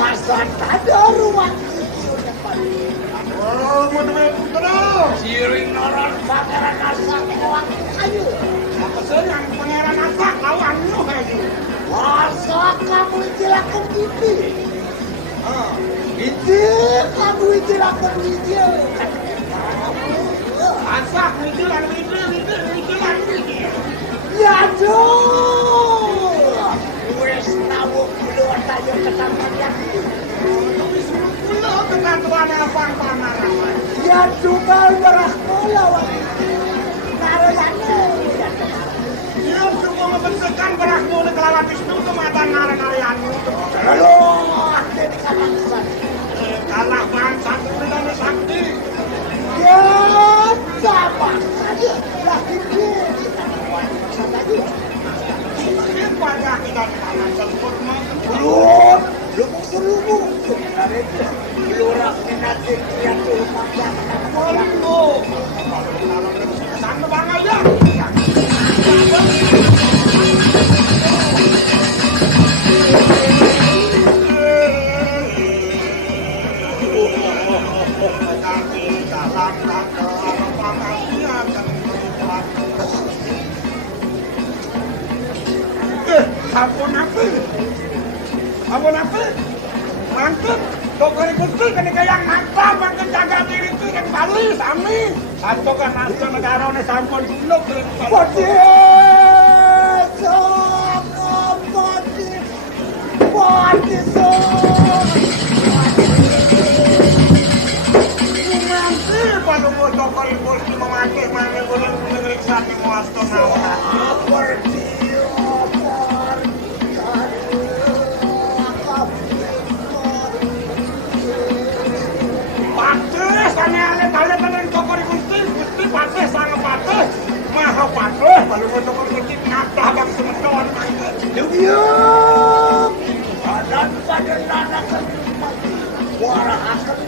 Masa ada ruang siring noron pangeran asak kawan ayo apa serang pangeran asak kawan lu ayo asak kamu jelakan gitu itu kamu jelakan gitu asak itu ya tuh wes tahu keluar tayo ketangkan yang ya tukal beras bola narayane ya cuma membentukkan beras bola kelawan itu mata narayane lalu kalah bangsa dan sakti ya sama saja lagi wajah kita tersebut belum seluruh lurak nanti yang rumahnya belum sana bang aja Ampun apa? Mantap. Dokter betul kan yang mantap, mantap jaga diri itu yang Bali sami. Satu kan nasional negara ini sampun dulu. Pati, nanti pada mau dokter polisi memakai mana boleh memeriksa di muaston awal. Patih sang patih, maha patih, baru mencoba ketik nata bang semeton. Yuk, badan pada nana ketimati, warah akan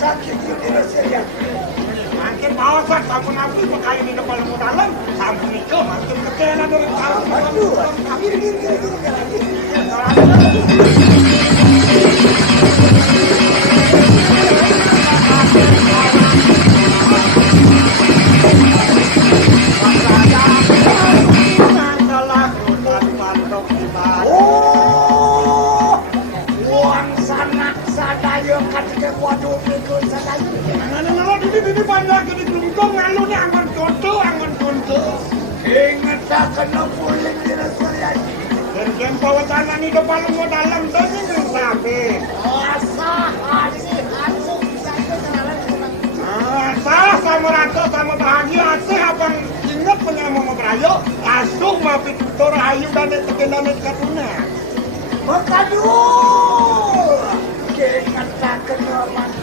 sakit juga serius. Makin bawasan sampun nabi berkali di kepala dalam, sampun itu makin kecela dari tahun. Aduh, gini. Ini banyak jadi tungtung lalu nih angon contoh. Ingat tak kena puling di rasanya. Dan bawa tanah nih kepala mau dalam dan ini sapi. Asah, asih, asuh, asah sama rata sama bahagia asih abang ingat punya mau berayo. Asuh maafin tutor ayu dan tekenan katuna. Makaduh, ingat tak kena mati.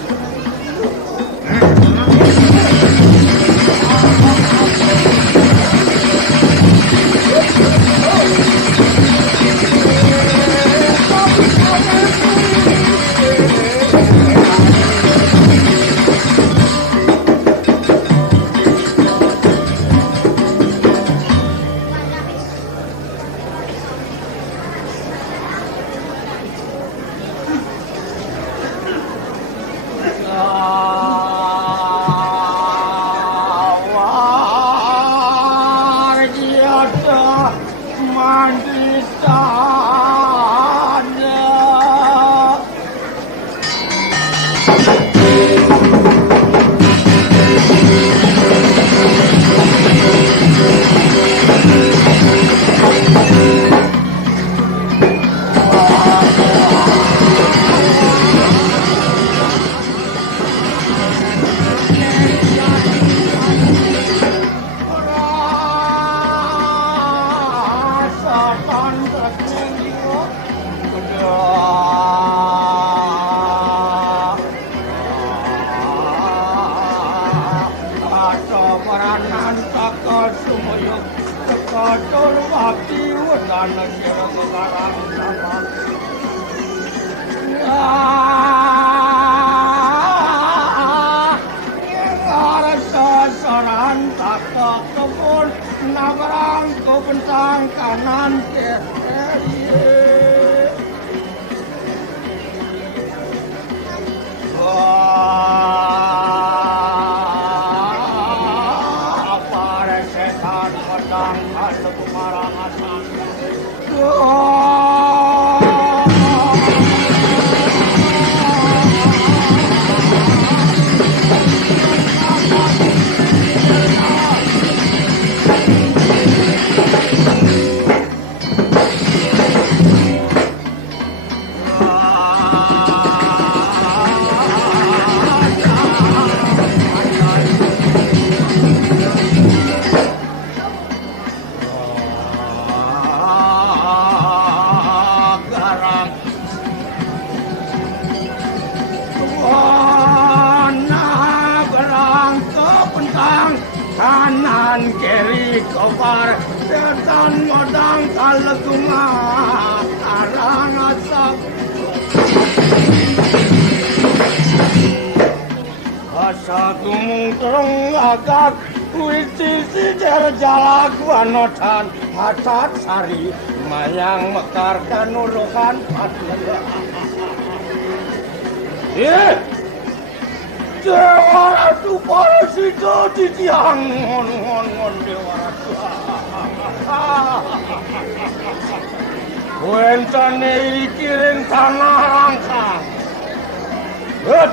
dikopar setan ngodang kalegunga arang asap asa tumung tereng agak witi sijar jalak wanotan hatat sari mayang mekar kanurukan patya Dewa Ratu Parasita titiang ngon Dewa Ratu. Wentane ikiring tanah rangkang. Hut.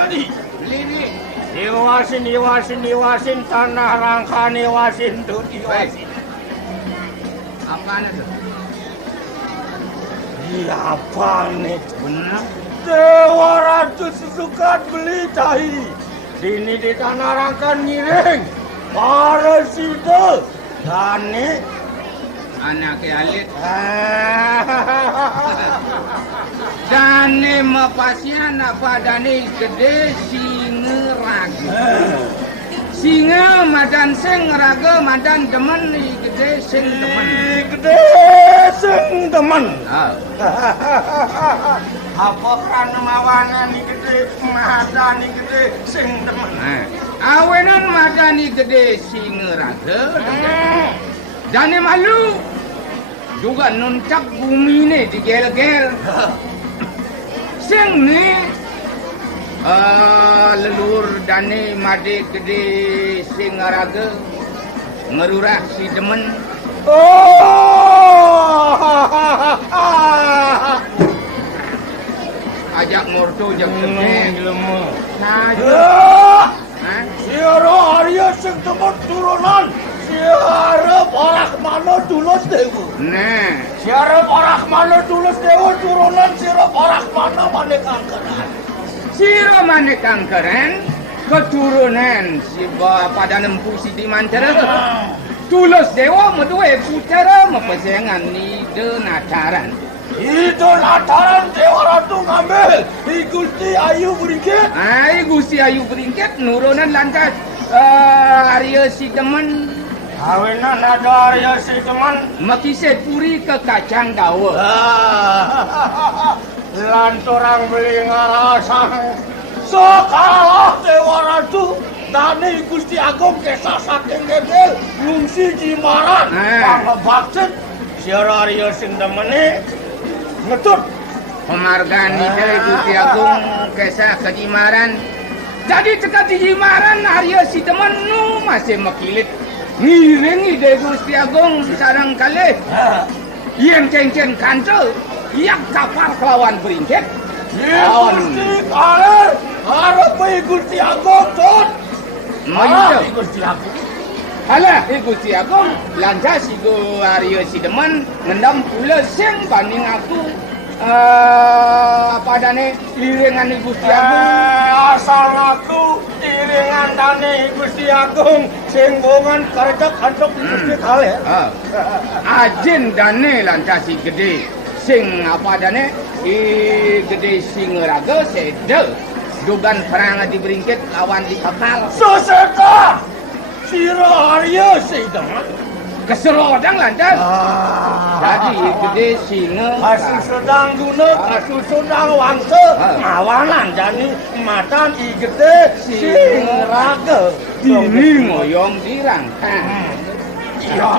Adi. Lini. Niwasin tanah rangka niwasin tuh niwasin. Apaan itu? Apa nih? Benar. Dewa Ratu sesukat beli tahi. Sini di tanah rangkan ngiring. Parasita. Dani. Anak alit. Dani mapasyan apa dani gede singeraga. Singa madan sing raga madan demen gede sing demen. Gede sing demen. Apa karena mawanan gede madan gede sing demen. Awenan madani gede singeraga. Dani malu juga nuncak bumi ni digel-gel. Sing ni lelur dani made gede singaraga ngerurak si demen. Ajak morto jak gede. Nah, siara Arya sing temut turunan. Siara Parakmana Tulus Dewa. Nah, Siara Parakmana Tulus Dewa turunan Siara Parakmana Manekangkeran. sira mane kangkeren keturunan si pada nempu si dimantara. Tulus Dewa meduwe putera mepesengan ni denataran. Itu lataran Dewa Ratu ngambil di Gusti Ayu Beringkit. Ai Gusti Ayu Beringkit nurunan lantas Arya si demen Kawinan ada Arya si teman. makise puri ke kacang dawa. Lanturang beli ngalasang sekalah Dewa Ratu Dani Gusti Agung Desa saking gedel ngungsi Jimaran pangebaktet siara Arya sing demene ngetut Penghargaan dari Gusti Agung kisah kejimaran. Jadi cekak di Jimaran Arya si temen nu masih makilit ngiringi dari Gusti Agung sarang kali yang ceng-ceng kancel yang kapal kelawan Beringkit. Gusti kaler harap Gusti Agung tut Maju. Gusti Agung Halah, Gusti Agung lantas si Arya si demen ngendam pula sing banding aku apa dane liringan Gusti Agung. Asal aku iringan dane Gusti Agung sing bongan karecek antuk Gusti kaler. Ajin dane lantas si gede sing apa dane gede sing raga sedel dugan perang di Beringkit lawan di kapal. Soseta sira Arya sing demen Keserodang lantas. Jadi gede singa kasus sedang guna kasus sedang wangsa ngawanan jani matan i gede sing raga ini moyong dirangkang. Iya.